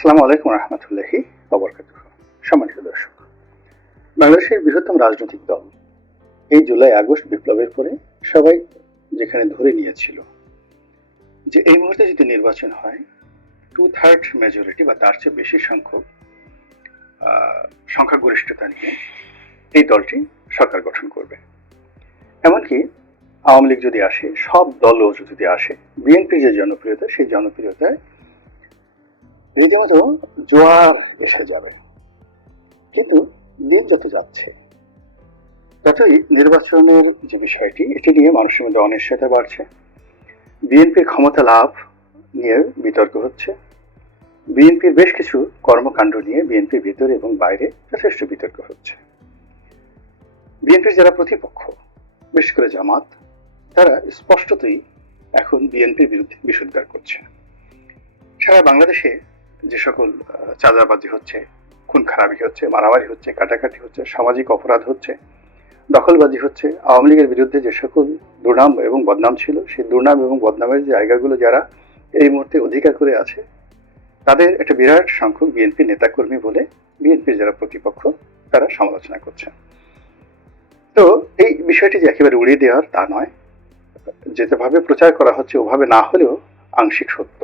আসসালামু আলাইকুম রহমতুল্লাহি সম্মানিত দর্শক, বাংলাদেশের বৃহত্তম রাজনৈতিক দল এই জুলাই আগস্ট বিপ্লবের পরে সবাই যেখানে ধরে নিয়েছিল যে এই মুহূর্তে যদি নির্বাচন হয় টু থার্ড মেজরিটি বা তার চেয়ে বেশি সংখ্যক সংখ্যাগরিষ্ঠতা নিয়ে এই দলটি সরকার গঠন করবে। এমনকি আওয়ামী লীগ যদি আসে, সব দলও যদি আসে, বিএনপি যে জনপ্রিয়তা, সেই জনপ্রিয়তায় রীতিমতো জোয়ার এসে যাবে। কিন্তু দিন যত যাচ্ছে। নির্বাচনের যে বিষয়টি, এটি নিয়ে মানুষের মধ্যে অনিশ্চয়তা বাড়ছে। বিএনপির ক্ষমতা লাভ নিয়ে বিতর্ক হচ্ছে। বিএনপির বেশ কিছু কর্মকাণ্ড নিয়ে বিএনপির ভিতরে এবং বাইরে যথেষ্ট বিতর্ক হচ্ছে। বিএনপির যারা প্রতিপক্ষ, বিশেষ করে জামাত, তারা স্পষ্টতই এখন বিএনপির বিরুদ্ধে বিষোদ্গার করছে। সারা বাংলাদেশে যে সকল চাঁদাবাজি হচ্ছে, খুন খারাপি হচ্ছে, মারামারি হচ্ছে, কাটাকাটি হচ্ছে, সামাজিক অপরাধ হচ্ছে, দখলবাজি হচ্ছে, আওয়ামী লীগের বিরুদ্ধে যে সকল দুর্নাম এবং বদনাম ছিল, সেই দুর্নাম এবং বদনামের জায়গাগুলো যারা এই মুহূর্তে অধিকার করে আছে, তাদের একটা বিরাট সংখ্যক বিএনপি নেতাকর্মী বলে বিএনপির যারা প্রতিপক্ষ, তারা সমালোচনা করছে। তো এই বিষয়টি যে একেবারে উড়িয়ে দেওয়ার তা নয়, যেভাবে প্রচার করা হচ্ছে, ওভাবে না হলেও আংশিক সত্য।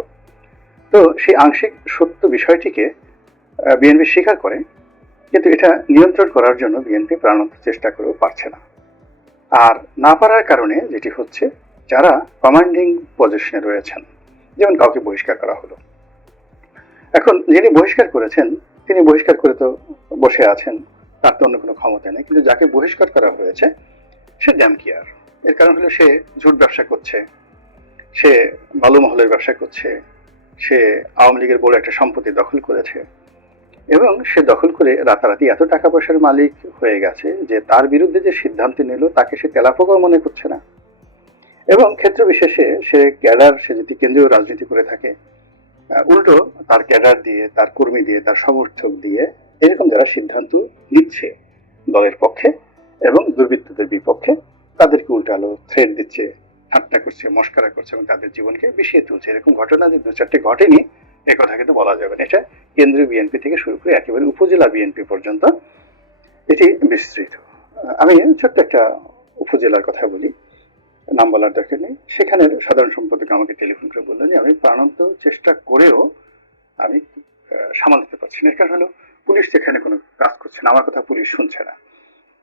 তো সেই আংশিক সত্য বিষয়টিকে বিএনপি স্বীকার করে, কিন্তু এটা নিয়ন্ত্রণ করার জন্য বিএনপি প্রাণান্ত চেষ্টা করেও পারছে না। আর না পারার কারণে যেটি হচ্ছে, যারা কমান্ডিং পজিশনে রয়েছেন, যেমন কাউকে বহিষ্কার করা হলো। এখন যিনি বহিষ্কার করেছেন, তিনি বহিষ্কার করে তো বসে আছেন, তার তো অন্য কোনো ক্ষমতা নেই, কিন্তু যাকে বহিষ্কার করা হয়েছে, সে ড্যাম কেয়ার এর কারণ হলো সে ঝুট ব্যবসা করছে, সে বালু মহলের ব্যবসা করছে সে আওয়ামী লীগের বড় একটা সম্পত্তি দখল করেছে। এবং সে দখল করে রাতারাতি এত টাকা পয়সার মালিক হয়ে গেছে যে তার বিরুদ্ধে যে সিদ্ধান্ত নিল, তাকে সে তেলাপোকাও মনে করছে না। এবং ক্ষেত্র বিশেষে সে ক্যাডার, সে যদি কেন্দ্রীয় রাজনীতি করে থাকে উল্টো তার ক্যাডার দিয়ে, তার কর্মী দিয়ে, তার সমর্থক দিয়ে এরকম যারা সিদ্ধান্ত নিচ্ছে দলের পক্ষে এবং দুর্বৃত্তদের বিপক্ষে, তাদেরকে উল্টালো থ্রেড দিচ্ছে। ঠাট্টা করছে, মস্কারা করছে এবং তাদের জীবনকে বিষিয়ে তুলছে। এরকম ঘটনা যে দু চারটে ঘটেনি, এ কথা কিন্তু বলা যাবে না। এটা কেন্দ্রীয় বিএনপি থেকে শুরু করে একেবারে উপজেলা বিএনপি পর্যন্ত এটি বিস্তৃত। আমি ছোট্ট একটা উপজেলার কথা বলি, নাম বলার দরকার নেই। সেখানের সাধারণ সম্পাদক আমাকে টেলিফোন করে বললেন যে, আমি প্রাণান্ত চেষ্টা করেও আমি সামাল দিতে পারছি না। কারণ হলো পুলিশ সেখানে কোনো কাজ করছে না। আমার কথা পুলিশ শুনছে না।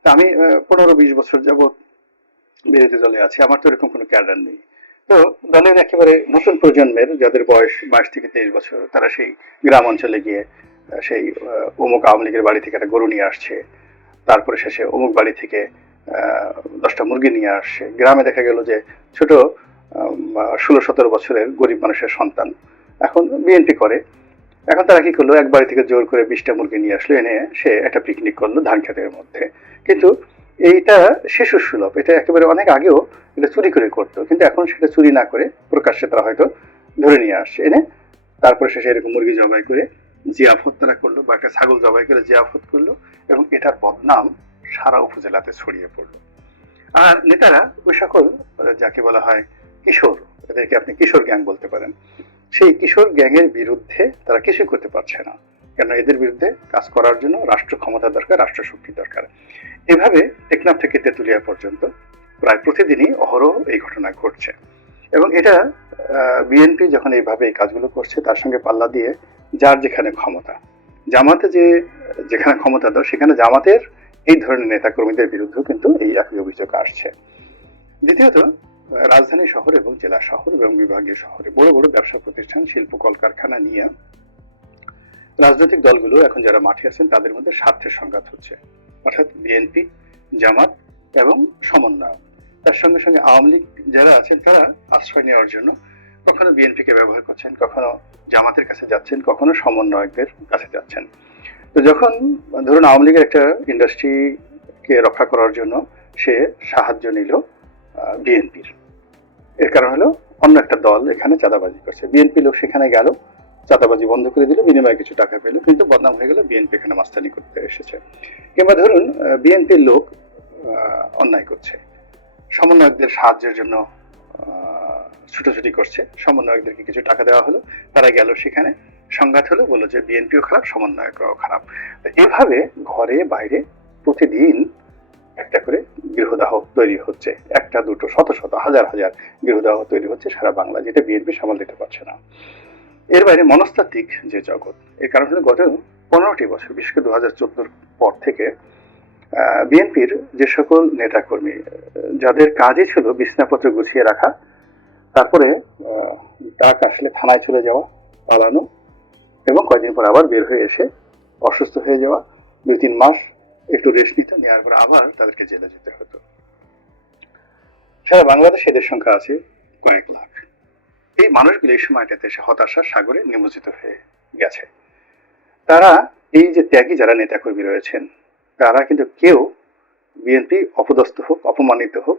তা আমি পনেরো বিশ বছর যাবৎ বিরোধী দলে আছি, আমার তো এরকম কোনো ক্যাডার নেই। তো দলের একেবারে নতুন প্রজন্মের, যাদের বয়স বাইশ থেকে তেইশ বছর, তারা সেই গ্রাম অঞ্চলে গিয়ে সেই অমুক আওয়ামী লীগের বাড়ি থেকে একটা গরু নিয়ে আসছে। তারপরে শেষে অমুক বাড়ি থেকে দশটা মুরগি নিয়ে আসছে। গ্রামে দেখা গেল যে ছোট ষোলো সতেরো বছরের গরিব মানুষের সন্তান। এখন বিএনপি করে। এখন তারা কি করল? এক বাড়ি থেকে জোর করে বিশটা মুরগি নিয়ে আসলো। এনে সে একটা পিকনিক করল ধান খেতের মধ্যে। কিন্তু এইটা শিশু সুলভ। এটা একেবারে অনেক আগেও এটা চুরি করে করতো, কিন্তু এখন সেটা চুরি না করে প্রকাশ্যে তারা হয়তো ধরে নিয়ে আসছে। এনে তারপরে শেষে এরকম মুরগি জবাই করে জিয়াফত তারা করল বা একটা ছাগল জবাই করে জিয়াফত করল এবং এটার বদনাম সারা উপজেলাতে ছড়িয়ে পড়ল। আর নেতারা ওই সকল যাকে বলা হয় কিশোর, এদেরকে আপনি কিশোর গ্যাং বলতে পারেন, সেই কিশোর গ্যাংয়ের বিরুদ্ধে তারা কিছুই করতে পারছে না। কেন এদের বিরুদ্ধে কাজ করার জন্য রাষ্ট্র ক্ষমতা দরকার, রাষ্ট্র শক্তি দরকার। এভাবে টেকনাফ থেকে তেঁতুলিয়া পর্যন্ত প্রায় প্রতিদিনই অহরহ এই ঘটনা ঘটছে। এবং এটা বিএনপি যখন এইভাবে এই কাজগুলো করছে, তার সঙ্গে পাল্লা দিয়ে যার যেখানে ক্ষমতা। জামাতে যে, যেখানে ক্ষমতা দর সেখানে জামাতের এই ধরনের নেতাকর্মীদের বিরুদ্ধেও কিন্তু এই একই অভিযোগ আসছে। দ্বিতীয়ত, রাজধানী শহর এবং জেলা শহর এবং বিভাগীয় শহরে বড় বড় ব্যবসা প্রতিষ্ঠান, শিল্প কলকারখানা নিয়ে রাজনৈতিক দলগুলো এখন যারা মাঠে আছেন, তাদের মধ্যে স্বার্থের সংঘাত হচ্ছে। অর্থাৎ বিএনপি, জামাত এবং সমন্বয় তার সঙ্গে সঙ্গে আওয়ামী লীগ যারা আছেন, তারা আশ্রয় নেওয়ার জন্য কখনো বিএনপিকে ব্যবহার করছেন, কখনো জামাতের কাছে যাচ্ছেন, কখনো সমন্বয়কদের কাছে যাচ্ছেন। তো যখন, ধরুন আওয়ামী লীগের একটা ইন্ডাস্ট্রিকে রক্ষা করার জন্য সে সাহায্য নিল বিএনপির। এর কারণ হলো অন্য একটা দল এখানে চাঁদাবাজি করছে। বিএনপি লোক সেখানে গেল চাঁদাবাজি বন্ধ করে দিল, বিনিময়ে কিছু টাকা পেল, কিন্তু বদনাম হয়ে গেল বিএনপি এখানে মাস্তানি করতে এসেছে। কিংবা ধরুন বিএনপির লোক অন্যায় করছে। সমন্বয়কদের সাহায্যের জন্য ছুটোছুটি করছে। সমন্বয়কদেরকে কিছু টাকা দেওয়া হলো, তারা গেল সেখানে। সংঘাত হলো, বলল যে বিএনপিও খারাপ, সমন্বয়করাও খারাপ। তো এভাবে ঘরে বাইরে প্রতিদিন একটা করে গৃহদাহ তৈরি হচ্ছে। একটা, দুটো, শত শত, হাজার হাজার গৃহদাহ তৈরি হচ্ছে সারা বাংলা যেটা বিএনপি সামাল দিতে পারছে না। এর বাইরে মনস্তাত্ত্বিক যে জগৎ, এর কারণ হলো গত পনেরোটি বছর, বিশেষ করে দু হাজার চোদ্দোর পর থেকে বিএনপির যে সকল নেতাকর্মী যাদের কাজই ছিল বিছনাপত্র গুছিয়ে রাখা, তারপরে ডাক আসলে থানায় চলে যাওয়া, পালানো এবং কয়েকদিন পর আবার বের হয়ে এসে অসুস্থ হয়ে যাওয়া, দুই তিন মাস একটু রেস্ট নিতে, নেওয়ার পর আবার তাদেরকে জেলে যেতে হতো। সারা বাংলাদেশে এদের সংখ্যা আছে কয়েক লাখ। এই মানুষগুলো এই সময়টাতে এসে হতাশার সাগরে নিমজ্জিত হয়ে গেছে। তারা এই যে ত্যাগী যারা নেতাকর্মী রয়েছেন, তারা কিন্তু কেউ বিএনপি অপদস্থ হোক, অপমানিত হোক,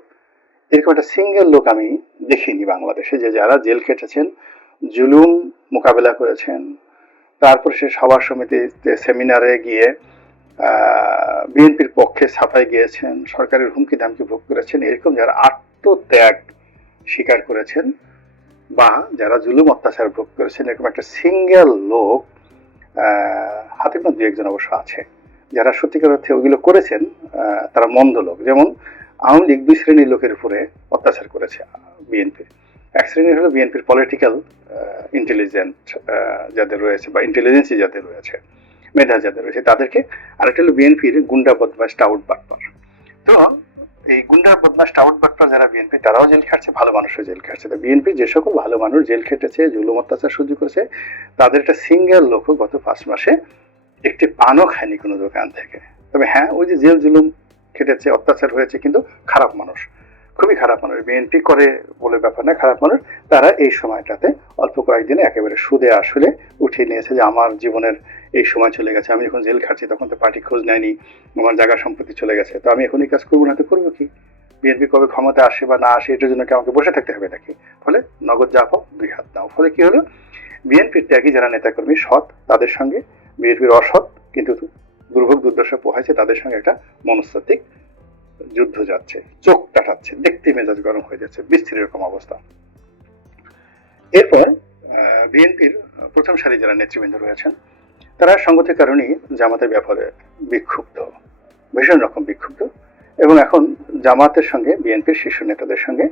এরকম একটা সিঙ্গেল লোক আমি দেখিনি বাংলাদেশে। যে যারা জেল কেটেছেন জুলুম মোকাবেলা করেছেন, তারপর সে সভা সমিতিতে সেমিনারে গিয়ে বিএনপির পক্ষে ছাপায় গিয়েছেন, সরকারের হুমকি ধামকি ভোগ করেছেন, এরকম যারা আত্মত্যাগ স্বীকার করেছেন বা যারা জুলুম অত্যাচার ভোগ করেছেন, এরকম একটা সিঙ্গেল লোক হাতে কোনো দু একজন অবশ্য আছে। যারা সত্যিকার অর্থে ওগুলো করেছেন তারা মন্দ লোক। যেমন আওয়ামী লীগ দুই শ্রেণির লোকের উপরে অত্যাচার করেছে বিএনপি। এক শ্রেণির হলো বিএনপির পলিটিক্যাল ইন্টেলিজেন্ট যাদের রয়েছে বা ইন্টেলিজেন্সি যাদের রয়েছে, মেধা যাদের রয়েছে, তাদেরকে আরেকটা হলো বিএনপির গুন্ডা বদমাস টাউট বাটপার তো এই গুন্ডা বদমাস টাউট বাটরা যারা বিএনপি তারাও জেল খাটছে, ভালো মানুষও জেল খাটছে। তো বিএনপি যে সকল ভালো মানুষ জেল খেটেছে, জুলুম অত্যাচার সহ্য করেছে, তাদের একটা সিঙ্গেল লক্ষ্য গত পাঁচ মাসে একটি পানও খায়নি কোনো দোকান থেকে। তবে হ্যাঁ ওই যে জেল জুলুম খেটেছে, অত্যাচার হয়েছে, কিন্তু খারাপ মানুষ। খুবই খারাপ মানুষ। বিএনপি করে বলে ব্যাপার না, খারাপ মানুষ। তারা এই সময়টাতে অল্প কয়েকদিনে একেবারে সুদে আসলে উঠিয়ে নিয়েছে যে আমার জীবনের এই সময় চলে গেছে। আমি যখন জেল খাচ্ছি তখন তো পার্টি খোঁজ নেয়নি, আমার জায়গা সম্পত্তি চলে গেছে। তো আমি এখন এই কাজ করব না তো করব কি? বিএনপি কবে ক্ষমতা আসে বা না আসে, এটার জন্য কি আমাকে বসে থাকতে হবে নাকি? ফলে নগদ যা পাও, দুই হাত নাও। ফলে কি হলো? বিএনপির ত্যাগী যারা নেতাকর্মী, সৎ তাদের সঙ্গে বিএনপির অসৎ কিন্তু দুর্ভোগ দুর্দশা পোহাইছে তাদের সঙ্গে একটা মনস্তাত্ত্বিক যুদ্ধ যাচ্ছে চোখ কাটাচ্ছে দেখতে মেজাজ গরম হয়ে যাচ্ছে বিস্তৃত এরকম অবস্থা। এরপর বিএনপির প্রথম সারি যারা নেতৃবৃন্দ রয়েছেন তারা সঙ্গতির কারণেই জামাতের ব্যাপারে বিক্ষুব্ধ ভীষণ রকম বিক্ষুব্ধ এবং এখন জামাতের সঙ্গে বিএনপির শীর্ষ নেতাদের সঙ্গে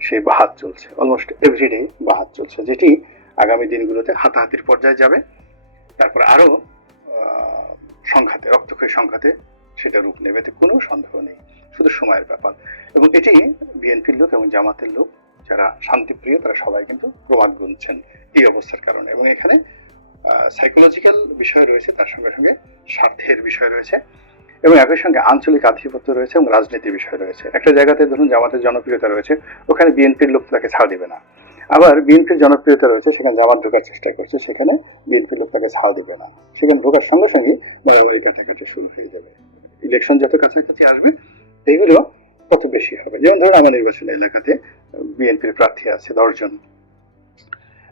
সেই বাহাত চলছে। অলমোস্ট এভরিডে বাহাত চলছে যেটি আগামী দিনগুলোতে হাতাহাতির পর্যায়ে যাবে। তারপর আরও আহ, সংঘাতে রক্তক্ষয়ী সংঘাতে সেটা রূপ নেবে কোনো সন্দেহ নেই। শুধু সময়ের ব্যাপার। এবং এটি বিএনপির লোক এবং জামাতের লোক, যারা শান্তিপ্রিয়, তারা সবাই কিন্তু প্রবাদ গুনছেন এই অবস্থার কারণে। এবং এখানে সাইকোলজিক্যাল বিষয় রয়েছে, তার সঙ্গে সঙ্গে স্বার্থের বিষয় রয়েছে। এবং একই সঙ্গে আঞ্চলিক আধিপত্য রয়েছে এবং রাজনীতির বিষয় রয়েছে। একটা জায়গাতে ধরুন জামাতের জনপ্রিয়তা রয়েছে, ওখানে বিএনপির লোক তাকে ছাড় দিবে না। আবার বিএনপির জনপ্রিয়তা রয়েছে, সেখানে জামাত ঢোকার চেষ্টা করছে, সেখানে বিএনপির লোক তাকে ছাড় দিবে না। সেখানে ঢোকার সঙ্গে সঙ্গে বাড়াবাড়ি কাটাকাটি শুরু হয়ে যাবে। ইলেকশন যত কাছাকাছি আসবে, এগুলো তত বেশি হবে। যেমন ধরুন আমার নির্বাচনী এলাকাতে বিএনপির প্রার্থী আছে দশজন।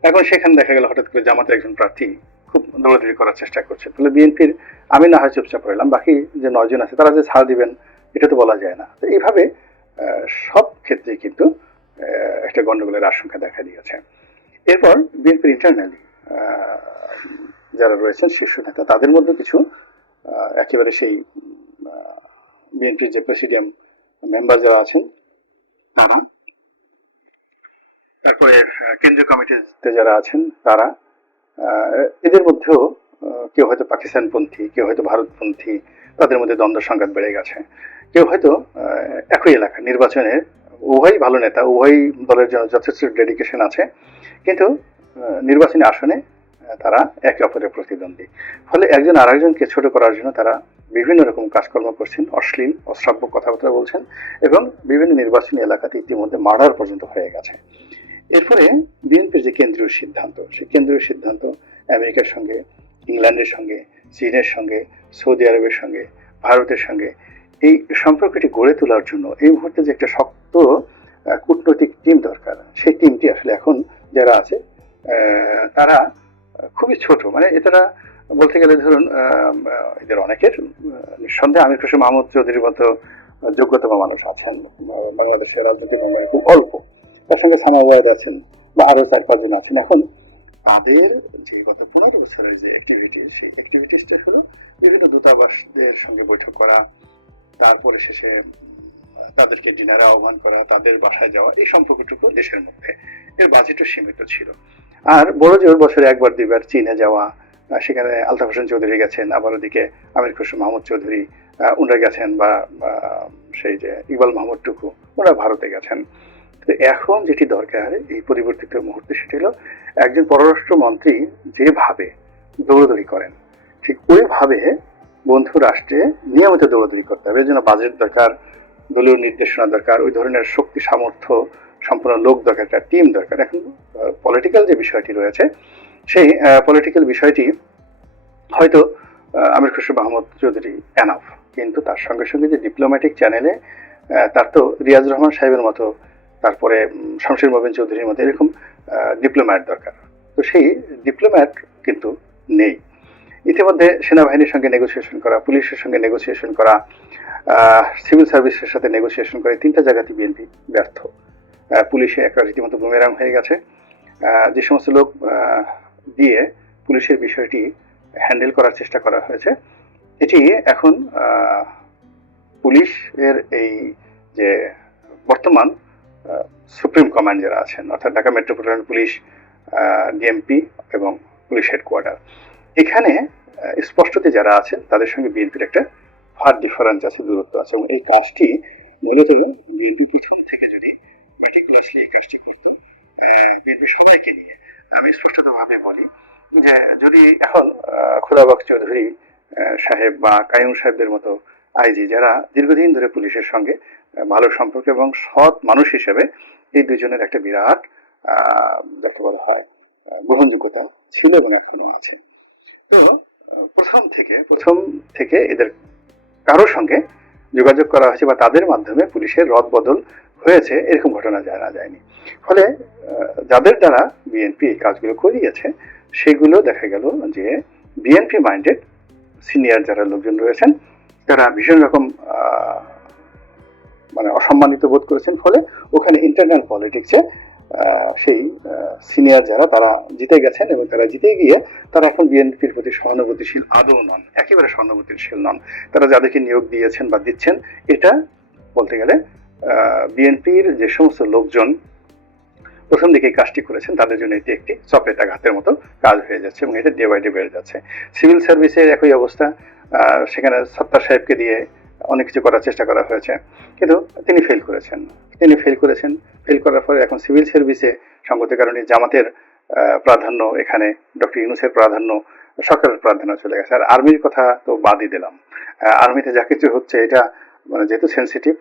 এখন সেখানে দেখা গেল, হঠাৎ করে জামাতের একজন প্রার্থী খুব দৌড়াদৌড়ি করার চেষ্টা করছে। তাহলে বিএনপির, আমি না হয় চুপচাপ রইলাম, বাকি যে নয়জন আছে, তারা যে ছাড় দিবেন, এটা তো বলা যায় না। তো এইভাবে সব ক্ষেত্রে কিন্তু একটা গন্ডগোলের আশঙ্কা দেখা দিয়েছে। এরপর বিএনপির ইন্টারনালি যারা রয়েছেন, শীর্ষ নেতা, তাদের মধ্যে কিছু একেবারে সেই বিএনপির যে প্রেসিডিয়াম মেম্বার যারা আছেন, তারা। তারপরে কেন্দ্রীয় কমিটিতে যারা আছেন, তারা। এদের মধ্যেও কেউ হয়তো পাকিস্তানপন্থী, কেউ হয়তো ভারতপন্থী, তাদের মধ্যে দ্বন্দ্ব সংঘাত বেড়ে গেছে। কেউ হয়তো একই এলাকা, নির্বাচনের উভয়ই ভালো নেতা উভয় দলের জন্য যথেষ্ট ডেডিকেশন আছে। কিন্তু নির্বাচনী আসনে তারা একে অপরের প্রতিদ্বন্দ্বী। ফলে একজন আরেকজনকে ছোট করার জন্য তারা বিভিন্ন রকম কাজকর্ম করছেন, অশ্লীল, অশ্রাব্য কথাবার্তা বলছেন এবং বিভিন্ন নির্বাচনী এলাকাতে ইতিমধ্যে মার্ডার পর্যন্ত হয়ে গেছে। এরপরে বিএনপির যে কেন্দ্রীয় সিদ্ধান্ত, সেই কেন্দ্রীয় সিদ্ধান্ত আমেরিকার সঙ্গে, ইংল্যান্ডের সঙ্গে, চীনের সঙ্গে, সৌদি আরবের সঙ্গে, ভারতের সঙ্গে, এই সম্পর্কটি গড়ে তোলার জন্য এই মুহূর্তে যে একটা শক্ত কূটনৈতিক টিম দরকার, সেই টিমটি আসলে এখন যারা আছে তারা খুবই ছোট। মানে এটারা বলতে গেলে ধরুন এদের অনেকের নিঃসন্দেহে আমির খুশি মাহমুদ চৌধুরীর মতো যোগ্যতম মানুষ আছেন। বাংলাদেশের রাজনৈতিক অঙ্গনে খুব অল্প। তার সঙ্গে সানা ওয়াইদ আছেন বা আরও চার পাঁচজন আছেন। এখন তাদের যে গত পনেরো বছরের যে অ্যাক্টিভিটি সেই অ্যাক্টিভিটিসটা হলো বিভিন্ন দূতাবাসদের সঙ্গে বৈঠক করা, তারপরে শেষে তাদেরকে ডিনারে আহ্বান করা, তাদের বাসায় যাওয়া, এই সম্পর্কটুকু দেশের মধ্যে। এর বাজেটও সীমিত ছিল। আর বড় জোর বছরে একবার দুইবার চীনে যাওয়া সেখানে আলতাফ হোসেন চৌধুরী গেছেন, আবার ওদিকে আমির খুশু মাহমুদ চৌধুরী ওনারা গেছেন বা সেই যে ইকবাল মাহমুদ টুকু ওনারা ভারতে গেছেন। এখন যেটি দরকার এই পরিবর্তিত মুহূর্তে সেটি হলো একজন পররাষ্ট্র মন্ত্রী যেভাবে দৌড়দৌড়ি করেন, ঠিক ওইভাবে বন্ধু রাষ্ট্রে নিয়মিত দৌড়দৌড়ি করতে হবে। এর জন্য বাজেট দরকার, দলীয় নির্দেশনা দরকার, ওই ধরনের শক্তি, সামর্থ্য সম্পূর্ণ লোক দরকার, একটা টিম দরকার। এখন পলিটিক্যাল যে বিষয়টি রয়েছে সেই পলিটিক্যাল বিষয়টি হয়তো আমির খুশরু মাহমুদ চৌধুরী এনাফ কিন্তু তার সঙ্গে সঙ্গে যে ডিপ্লোম্যাটিক চ্যানেলে তার তো রিয়াজ রহমান সাহেবের মতো তারপরে উম, শামসির মবিন চৌধুরীর মতো এরকম ডিপ্লোম্যাট দরকার। তো সেই ডিপ্লোম্যাট কিন্তু নেই। ইতিমধ্যে সেনাবাহিনীর সঙ্গে নেগোসিয়েশন করা পুলিশের সঙ্গে নেগোসিয়েশন করা সিভিল সার্ভিসের সাথে নেগোসিয়েশন করে তিনটা জায়গাতে বিএনপি ব্যর্থ। পুলিশে একটা রীতিমতো বুমেরাং হয়ে গেছে। যে সমস্ত লোক দিয়ে পুলিশের বিষয়টি হ্যান্ডেল করার চেষ্টা করা হয়েছে। এটি এখন পুলিশের এই যে বর্তমান সুপ্রিম কমান্ড যারা আছেন, অর্থাৎ ঢাকা মেট্রোপলিটন পুলিশ ডিএমপি এবং পুলিশ হেডকোয়ার্টার। এখানে স্পষ্টতে যারা আছেন, তাদের সঙ্গে বিএনপির একটা ফার ডিফারেন্স আছে, দূরত্ব আছে এবং এই কাজটি মূলত বিএনপি পিছন থেকে যদি মেটিকুলাসলি এই কাজটি করতো বিএনপি সবাইকে নিয়ে আমি স্পষ্টতভাবে বলি যে যদি এখন খোদাবক চৌধুরী সাহেব বা কায়ুম সাহেবদের মতো আইজি যারা দীর্ঘদিন ধরে পুলিশের সঙ্গে ভালো সম্পর্ক এবং সৎ মানুষ হিসেবে এই দুজনের একটা বিরাট যাকে বলা হয় গ্রহণযোগ্যতা ছিল এবং এখনও আছে। তো প্রথম থেকে প্রথম থেকে এদের কারোর সঙ্গে যোগাযোগ করা হয়েছে বা তাদের মাধ্যমে পুলিশের রদ বদল হয়েছে, এরকম ঘটনা জানা যায়নি। ফলে যাদের দ্বারা বিএনপি এই কাজগুলো করিয়েছে, সেগুলো দেখা গেল যে বিএনপি মাইন্ডেড সিনিয়র যারা লোকজন রয়েছেন তারা ভীষণ রকম মানে অসম্মানিত বোধ করেছেন, ফলে ওখানে ইন্টারনাল পলিটিক্সে সেই সিনিয়র যারা, তারা জিতে গেছেন এবং তারা জিতে গিয়ে তারা এখন বিএনপির প্রতি সহানুভূতিশীল, আদৌ নন, একেবারে সহানুভূতিশীল নন। তারা যাদেরকে নিয়োগ দিয়েছেন বা দিচ্ছেন, এটা বলতে গেলে বিএনপির যে সমস্ত লোকজন প্রথম দিকে কাজটি করেছেন, তাদের জন্য এটি একটি চপেটা ঘাতের মতো কাজ হয়ে যাচ্ছে এবং এটা ডে বাই ডে বেড়ে যাচ্ছে। সিভিল সার্ভিসের একই অবস্থা সেখানে সত্তার সাহেবকে দিয়ে অনেক কিছু করার চেষ্টা করা হয়েছে, কিন্তু তিনি ফেল করেছেন। তিনি ফেল করেছেন ফেল করার পরে এখন সিভিল সার্ভিসে সঙ্গতের কারণে জামাতের প্রাধান্য এখানে ডক্টর ইউনুসের প্রাধান্য, সরকারের প্রাধান্য চলে গেছে। আর আর্মির কথা তো বাদই দিলাম। আর্মিতে যা কিছু হচ্ছে এটা মানে যেহেতু সেন্সিটিভ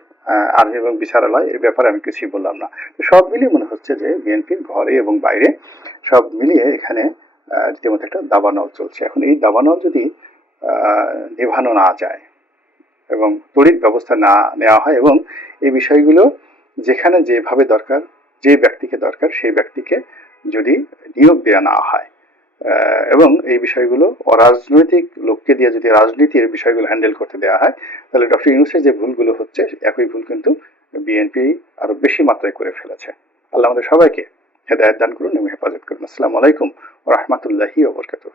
আর্মি এবং বিচারালয় এই ব্যাপারে আমি কিছুই বললাম না। সব মিলিয়ে মনে হচ্ছে যে বিএনপির ঘরে এবং বাইরে সব মিলিয়ে এখানে রীতিমতো একটা দাবানল চলছে। এখন এই দাবানল যদি নেভানো না যায় এবং তড়িৎ ব্যবস্থা না নেওয়া হয় এবং এই বিষয়গুলো যেখানে যেভাবে দরকার, যে ব্যক্তিকে দরকার, সেই ব্যক্তিকে যদি নিয়োগ দেওয়া না হয় এবং এই বিষয়গুলো অরাজনৈতিক লোককে দিয়ে যদি রাজনীতির বিষয়গুলো হ্যান্ডেল করতে দেওয়া হয়, তাহলে ডক্টর ইউনুসের যে ভুলগুলো হচ্ছে, একই ভুল কিন্তু বিএনপি আরও বেশি মাত্রায় করে ফেলেছে। আল্লাহ আমাদের সবাইকে হেদায়ত দান করুন এবং হেফাজত করুন। আসসালামু আলাইকুম রহমতুল্লাহি ওবরকাতুহ